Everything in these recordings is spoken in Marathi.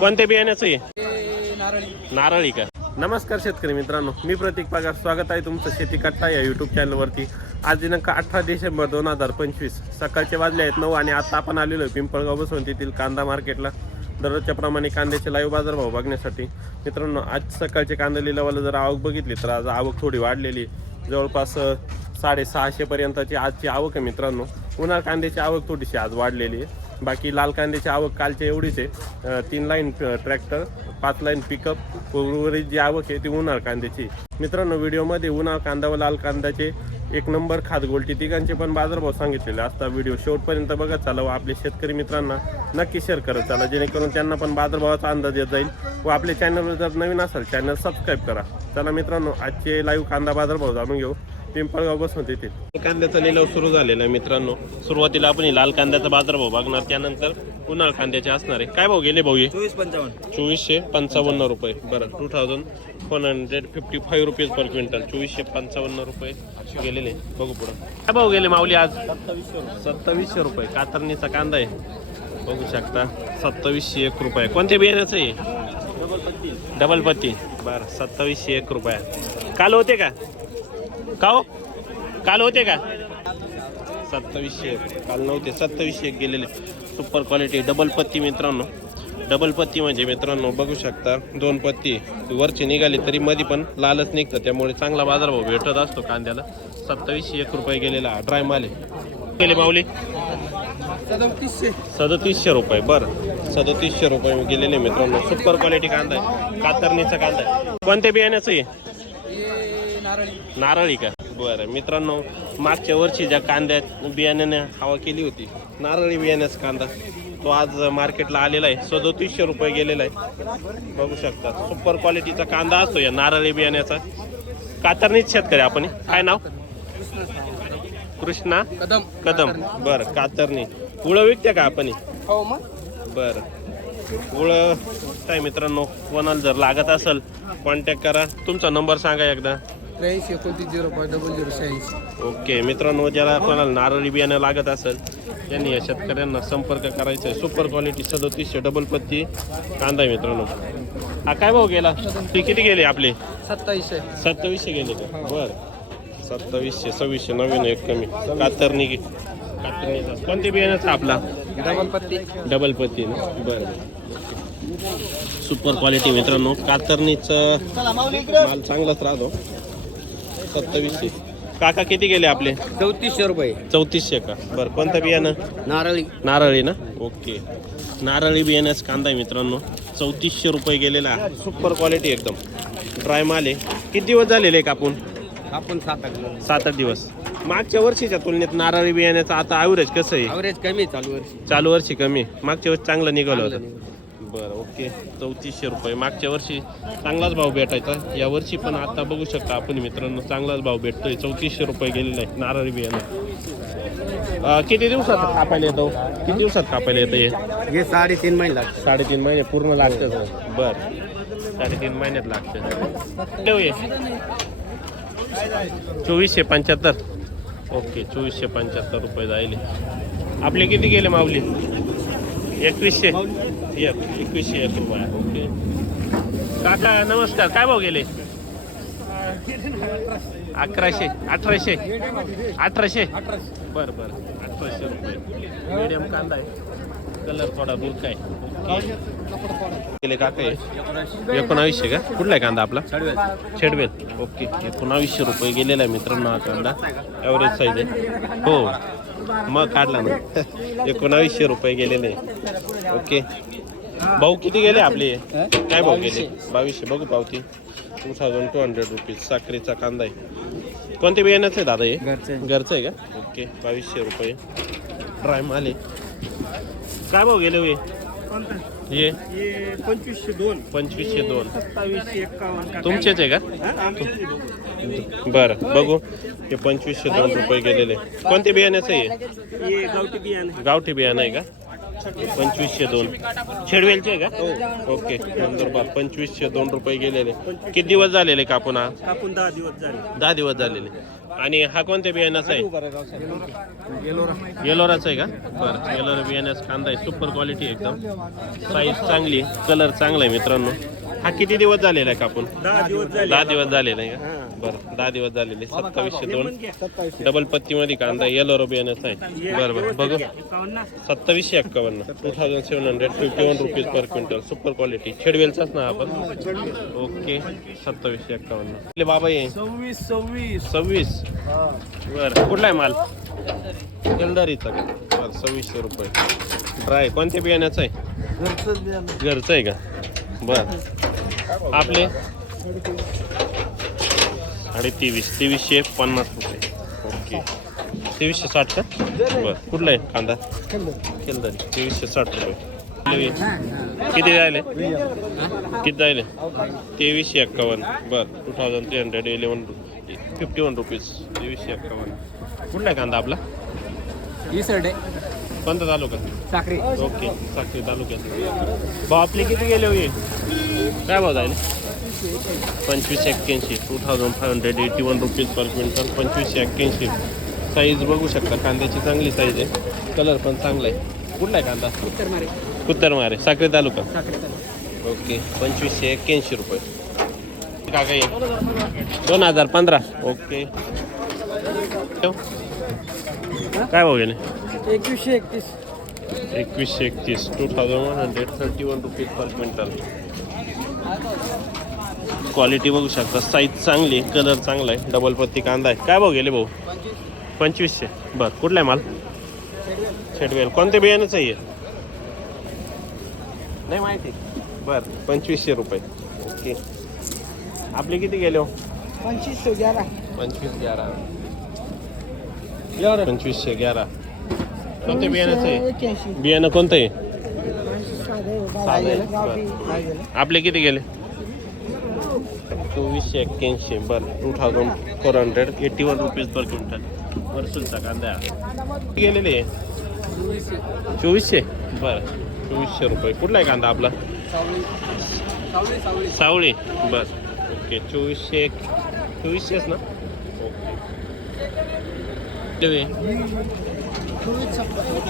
कोणत्या बियाण्याचं आहे? नारळी का? नमस्कार शेतकरी मित्रांनो, मी प्रतीक पगार. स्वागत आहे तुमचं शेती कट्टा या यूट्यूब चॅनलवरती. आज दिनांक 18 डिसेंबर 2025 सकाळचे वाजले आहेत 9 आणि आता आपण आलेलो आहे पिंपळगाव बसवंतीतील कांदा मार्केटला दररोजच्या प्रमाणे कांद्याचे लाईव्ह बाजारभाव बघण्यासाठी. मित्रांनो, आज सकाळचे कांदा लिलावाला जर आवक बघितली तर आज आवक थोडी वाढलेली, जवळपास 650 पर्यंतची आजची आवक आहे. मित्रांनो, उन्हाळ कांद्याची आवक थोडीशी आज वाढलेली आहे. बाकी लाल कांद्याची आवक कालच्या एवढीच आहे. 3 लाईन ट्रॅक्टर, 5 लाईन पिकअप, उर्वरित जी आवक आहे ती उन्हाळ कांद्याची. मित्रांनो, व्हिडिओमध्ये उन्हाळ कांदा व लाल कांद्याचे 1 नंबर खात गोल्टी तिघांचे पण बाजारभाव सांगितलेले असतात. व्हिडिओ शेवटपर्यंत बघत चाला व आपले शेतकरी मित्रांना नक्की शेअर करत चाला, जेणेकरून त्यांना पण बाजारभावाचा अंदाज येत जाईल. व आपल्या चॅनलवर जर नवीन असाल चॅनल सबस्क्राईब करा. चला मित्रांनो, आजचे लाईव्ह कांदा बाजारभाव जाणून घेऊ पिंपळगाव बसवंत येथे. कांद्याचा लिलाव सुरू झालेला आहे. मित्रांनो, सुरुवातीला आपण लाल कांद्याचा बाजारभाव बघणार, त्यानंतर उन्हाळ कांद्याचे असणार आहे. काय भाव गेले भाऊ? 2455 रुपये. बरं, 2155 रुपीज पर क्विंटल, 2455 रुपये गेलेले. बघू पुढं काय भाव गेले माऊली आज? 2700 रुपये. कातरणीचा कांदा आहे, बघू शकता, 2701 रुपये. कोणत्या बियाण्याचं आहे? डबल पत्ती. बरं, 2701 रुपये. काल होते का? काल होते का? 2700 काल नव्हते, 2700 गेलेले. सुपर क्वालिटी डबल पत्ती. मित्रांनो, डबल पत्ती म्हणजे मित्रांनो बघू शकता, 2 पत्ती वरची निघाली तरी मध्ये पण लालच निघतं, त्यामुळे चांगला बाजारभाव भेटत असतो कांद्याला. 2701 रुपये गेलेला ड्राय माल आहे. गेले माऊली 3700 रुपये. बरं, 3700 रुपये गेलेले. मित्रांनो, सुपर क्वालिटी कांदा आहे, कातरणीचा कांदा आहे. कोणत्या बियाण्याचं आहे? नारळी का? बरं मित्रांनो, मागच्या वर्षी ज्या कांद्या बियाण्याने हवा केली होती, नारळी बियाण्याचा कांदा, तो आज मार्केटला आलेला आहे. 3700 रुपये गेलेला आहे. बघू शकता, सुपर क्वालिटीचा कांदा असतो या नारळी बियाण्याचा. कातरणीच शेतकरी आपण. काय नाव? कृष्णा कदम. बरं, कातरणी. उळं विकते का आपण? बरं, उळं काय मित्रांनो, कोणाला जर लागत असेल कॉन्टॅक्ट करा. तुमचा नंबर सांगा एकदा. 83 ओके मित्रांनो, ज्याला कोणाला नारळी बियाणं लागत असेल त्यांनी या शेतकऱ्यांना संपर्क करायचा आहे. सुपर क्वालिटी 3700 डबल पत्ती कांदा आहे. मित्रांनो, हा काय भाव गेला? ते किती गेले आपले? 2700 गेले का? बरं, 2700, 2600, नवीन एक कमी. कातरणीचा कोणत्या बियाण्याचा आपला? डबल पत्ती ना. बरं, सुपर क्वालिटी. मित्रांनो, कातरणीचं माल चांगलाच राहतो. 2700. काका किती गेले आपले? 3400 रुपये. 3400 का? बरं, कोणतं बियाणं? नारळी ना. ओके, नारळी बियाण्याचा कांदा आहे. मित्रांनो, 3400 रुपये गेलेला. सुपर क्वालिटी, एकदम ड्राय माल आहे. किती दिवस झालेले कापून? आपण 7-8 दिवस. मागच्या वर्षीच्या तुलनेत नारळी बियाण्याचं आता ॲव्हरेज कसं आहे? ॲव्हरेज कमी चालू वर्षी कमी. मागच्या वर्षी चांगलं निघालं होतं. बरं, ओके, 3400 रुपये. मागच्या वर्षी चांगलाच भाव भेटायचा, या वर्षी पण आता बघू शकता आपण मित्रांनो चांगलाच भाव भेटतोय. 3400 रुपये गेलेला आहे नारळी बियाणं. किती दिवसात कापायला येतो? किती दिवसात कापायला येतं हे 3.5 महिने लागतात. 3.5 महिने पूर्ण लागतं. बरं, 3.5 महिन्यात लागतं. 2475. ओके, 2475 रुपये जाईल. आपले किती गेले माऊली? 2100 रुपये. ओके काका नमस्कार. काय भाव गेले? 1100, 1800. बरं, 1800 रुपये. मीडियम कांदा आहे, कलर थोडा बुरका आहे. गेले काका 1900 का? कुठला आहे कांदा आपला? छेडवेल. ओके, 1900 रुपये गेलेला आहे. मित्रांनो, हा कांदा ॲव्हरेज साईज आहे. हो, मग काढला ना. 1900 रुपये गेलेले. ओके, भाऊ किती गेले आपले? काय भाव गेले? 2200. बघू पावती. 2200 रुपीज. साखरेचा कांदा आहे. कोणत्या बियाण्याचं आहे दादा? हे घरचं आहे का? ओके, 2200 रुपये ड्राय माल आहे. काय भाव गेले हे? 2502. 2751. तुमचेच आहे का? बरं, बघू. हे 2502 रुपये गेलेले. कोणते बियाण्याचं आहे? गावठी बियाणं आहे का? 2502. छेडवेलचे आहे का? ओके, नंदुरबार. 2502 रुपये गेलेले. किती दिवस झालेले कापून? हा कापून 10 दिवस झालेले. आणि हा कोणत्या बियाण्याचा आहे? येलोराचा आहे का? बरं, येलोरा बियाण्याचा कांदा आहे. सुपर क्वालिटी एकदम, साईज चांगली, कलर चांगला आहे मित्रांनो. हा किती दिवस झालेला आहे कापून? 10 दिवस झालेला आहे का? बरं, 10 दिवस झालेले. 2702 डबल पत्तीमध्ये कांदा येलोरा बियाण्याचा आहे. बरं बरं बघू. 2751 2751 rupees per quintal. Super quality छेडवेलचाच ना आपण? ओके, 2751. बाबा ये 26. बरं, कुठला आहे माल? एल्डरीचा का? बरं, 2600 रुपये. ड्राय कोणत्या बियाण्याचा आहे? घरचं आहे का? बरं, आपले 2350 रुपये. ओके, 2360 का? बरं, कुठला आहे कांदा? केलदरी, 2360 रुपये. किती राहिले? किती राहिले? 2351. बरं, 2351 रुपीज. 2351. कुठला आहे कांदा आपला? कोणता तालुका? साखरी. ओके, साखरी तालुक्यात. भाव आपले किती गेले होईल? काय भाव जायले? 2581. 2581 रुपीज पर क्विंटल. 2581. साईज बघू शकता, कांद्याची चांगली साईज आहे, कलर पण चांगला आहे. कुठला आहे कांदा? उत्तरमारे, साखरी तालुका. ओके, 2581 रुपये. का काही 2015. ओके, काय भाव गेले? 2131. 2131. 2131 रुपीज पर क्विंटल. क्वालिटी बघू शकता, साईज चांगली, कलर चांगला आहे, डबल पत्ती कांदा आहे. काय भाव गेले भाऊ? 2500. बरं, कुठला आहे माल? शेडवेल. कोणत्या बियाण्याचं आहे? नाही माहिती. बरं, 2500 रुपये. ओके, आपले किती गेले हो? 2511. 2511. 2511. कोणत्या बियाण्याचं आहे? बियाणं कोणतं आहे? आपले किती गेले? 2481. बरं, 2481 रुपीज पर क्विंटल. वर्षुलचा कांदा गेलेले 2400. बरं, 2400 रुपये. कुठला आहे कांदा आपला? सावळी. बरं, ओके, 2400 ना? ओके,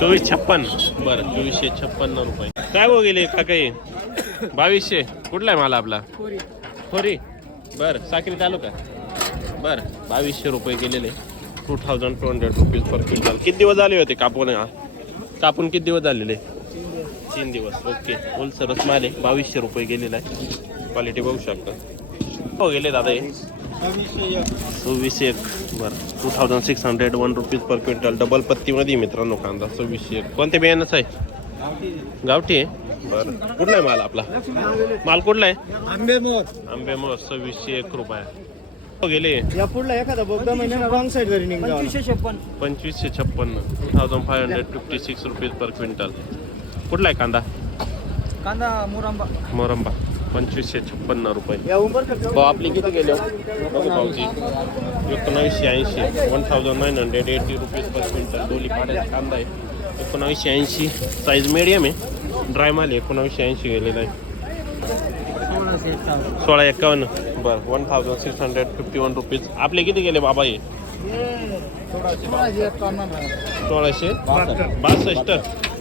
2456. बरं, 2456 रुपये. काय भाव गेले का काही? 2200. कुठला आहे माल आपला? खोरी. बरं, साखरी तालुका. बरं, 2200 रुपये गेलेले. 2200 रुपीज पर क्विंटल. किती दिवस झाले होते कापून? कापून किती दिवस झालेले? 3 दिवस. ओके, होलसेलच माल आहे. 2200 रुपये गेलेला आहे. क्वालिटी बघू शकता. हो गेले दादा हे? 2601. बरं, 2601 रुपीज पर क्विंटल. डबल पत्तीमध्ये मित्रांनो कांदा 2601. कोणत्या बियाण्याचं आहे? गावठी आहे. बरं, कुठला आहे माल आपला? माल कुठला आहे? आंबेमोर. 2601 रुपये. हो गेले या पुढला एखादा बोगदा महिन्याला रॉंग साईड घरी निघाला. 2556. 2556 रुपीज पर क्विंटल. कुठला आहे कांदा? कांदा मोरंबा. मोरंबा, 2556 रुपये. या उंबर भाव आपली किती गेले? बघू भावची. 1980. 1980 रुपीज पर क्विंटल. डोली पाड्याचा कांदा आहे. 1980. साईज मीडियम आहे, ड्राय माल आहे. 1980 गेलेला आहे. 1651. बरं, 1651 रुपीज. आपले किती गेले बाबा हे?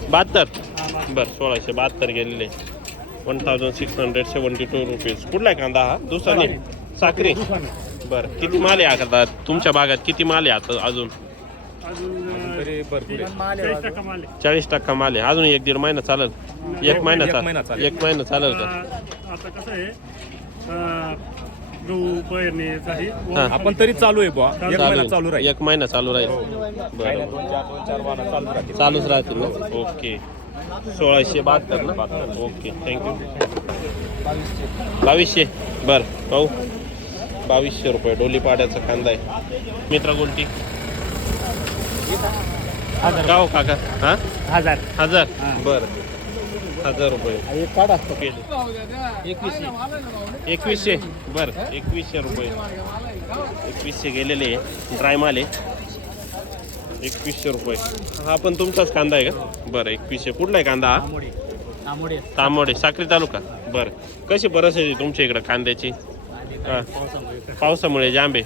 1662. बरं, 1672 गेलेले. 1672 रुपीज. कुठला आहे कांदा हा? दुसरा नाही, साखरी. बरं, किती माल आहे आता तुमच्या भागात? किती माल आहे आता अजून? 40% माल आहे. अजून 1-1.5 महिना चालेल? 1 महिना चालेल. 1 महिना चालेल का? आता कसं आहे, गहू पेरणीसाठी आपण तरी चालू आहे बुवा. एक महिना चालू राहील. 1 महिना चालू राहील. बरं, चालूच राहतील ना? ओके, 1672 ना? Okay, thank you. 2200. बरं पाहू, 2200 रुपये. डोली पाड्याचा कांदा आहे. मित्रा गोल्टी गाव काका? हां, 1000. बरं, 1000 रुपये. 2100. बरं, 2100 रुपये. 2100 गेलेले. ड्राय माल आहे. 2100 रुपये. हा पण तुमचाच कांदा आहे का? बरं, 2100. कुठला आहे कांदा हा? तांबोडे, साखरी तालुका. बरं, कशी परिस्थिती तुमच्या इकडं कांद्याची? हां, पावसामुळे जांबे.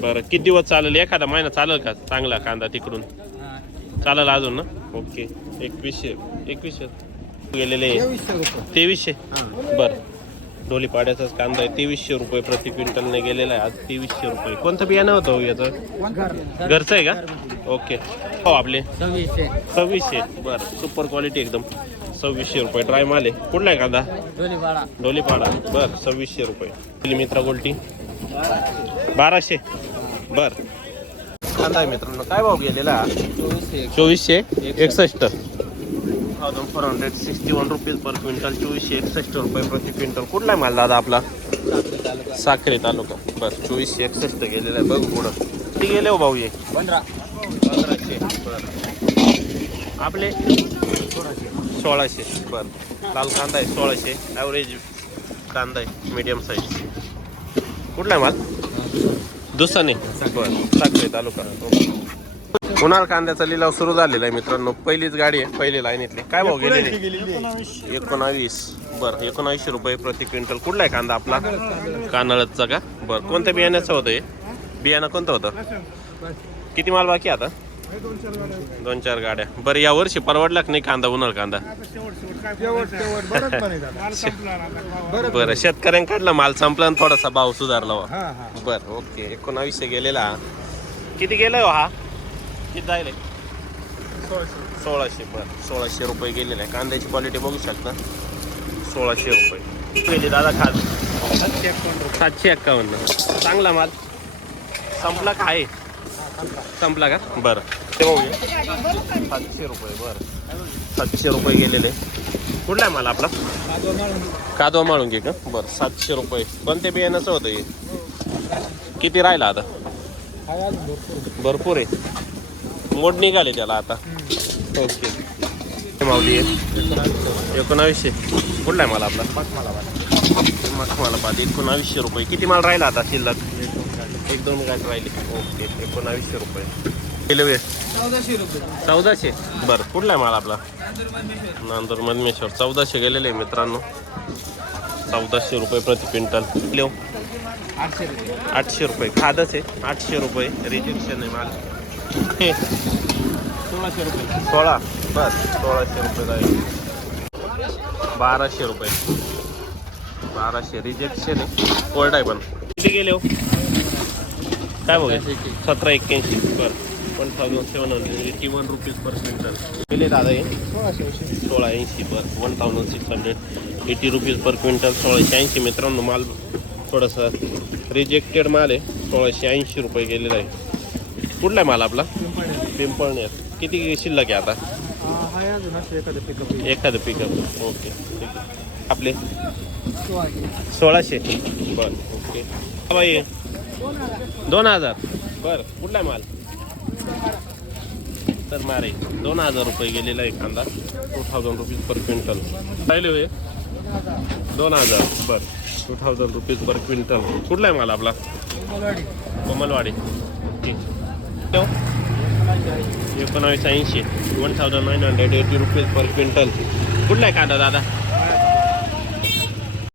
बरं किती दिवस चालेल? एखादा महिना चालेल का चांगला कांदा तिकडून? चालेल अजून ना? ओके. 2100 गेलेले 2300. बरं डोलीपाड्याचाच कांदा आहे. 2300 रुपये प्रति क्विंटलने गेलेला आहे आज. 2300 रुपये. कोणतं बियाणं होतं हो याचं? घरचं आहे का? ओके. हो आपले 2600. बरं सुपर क्वालिटी एकदम. 2600 रुपये ड्राय माल आहे. कुठला आहे कांदा? डोलीपाडा. बरं 2600 रुपये. मित्रा गोल्टी 1200. बरं कांदा आहे मित्रांनो. काय भाव गेलेला? 2461. 1461 रुपीज पर क्विंटल. 2461 रुपये प्रति क्विंटल. कुठला आहे माल दादा आपला? साखरे तालुका. बरं 2461 गेलेला आहे. बघू पुढं किती गेले हो भाऊ? ये 1500. बरं आपले 1600. बरं लाल कांदा आहे 1600. ॲव्हरेज कांदा आहे मीडियम साईज. कुठला आहे माल? दुसरा बरं साखरे तालुका. उन्हाळ कांद्याचा लिलाव सुरू झालेला आहे मित्रांनो. पहिलीच गाडी आहे पहिली लाईनीतली. काय भाव गेलेली? 19. बरं 1900 रुपये प्रति क्विंटल. कुठला आहे कांदा आपला? कानळचा का? बरं कोणत्या बियाण्याचं होतं हे? बियाणं कोणतं होतं? किती माल बाकी आता? 2-4 गाड्या. बरं या वर्षी परवडला की नाही कांदा? उन्हाळ कांदा बरं शेतकऱ्यांकडला माल संपला आणि थोडासा भाव सुधारला. बरं ओके. 1900 गेलेला. किती गेलाय हो हा? किती जाईल? 1600. बरं 1600 रुपये गेलेला आहे. कांद्याची क्वालिटी बघू शकता. 1600 रुपये गेली दादा. खाद 751. चांगला माल संपला का आहे? संपला का? बरं ते बघूया. 700 रुपये. बरं 700 रुपये गेलेले. कुठला आहे माल आपला? कादवा माळून घे का? बरं 700 रुपये. कोणत्या बियाण्याचं होतं हे? किती राहिला आता? भरपूर आहे. मोड निघाले त्याला आता. ओके माऊली आहे 1900. कुठला आहे माल आपला? मखमालाबाद 1900 रुपये. किती माल राहिला आता शिल्लक? 1-2 गाठ राहिली. ओके 1900 रुपये गेले वेळ 1400. बरं कुठला आहे माल आपला? नांदूर मधमेश्वर. 1400 गेलेले आहे मित्रांनो. 1400 रुपये प्रति क्विंटल. किलो 800 रुपये. खादच आहे 800 रुपये. रिजेक्शन आहे माल. 1600 रुपये. 16. बस 1600 रुपये जाईल. 1200 रुपये. 1200 रिजेक्शन आहे. कोल्ड आहे पण. किती गेले हो? काय बघा 1781. बरं 1781 रुपीज पर क्विंटल गेले दादा हे. 1680. बरं 1680 रुपीज पर क्विंटल. 1680 मित्रांनो. माल थोडासा रिजेक्टेड माल आहे. 1680 रुपये गेलेला आहे. कुठला आहे माल आपला? पिंपळनेर. किती शिल्लक आहे आता? एखादं पिकअप. ओके ठीक आहे. आपले 1600. बरं ओके बाई 2000. बरं कुठला आहे माल? तर मारे 2000 रुपये गेलेला आहे कांदा. 2000 रुपीज पर क्विंटल राहिले होय. 2000. बरं 2000 रुपीज पर क्विंटल. कुठला आहे माल आपला? कोमलवाडी. ठीक 1980. 1980 रुपीज पर क्विंटल. कुठला आहे कांदा दादा?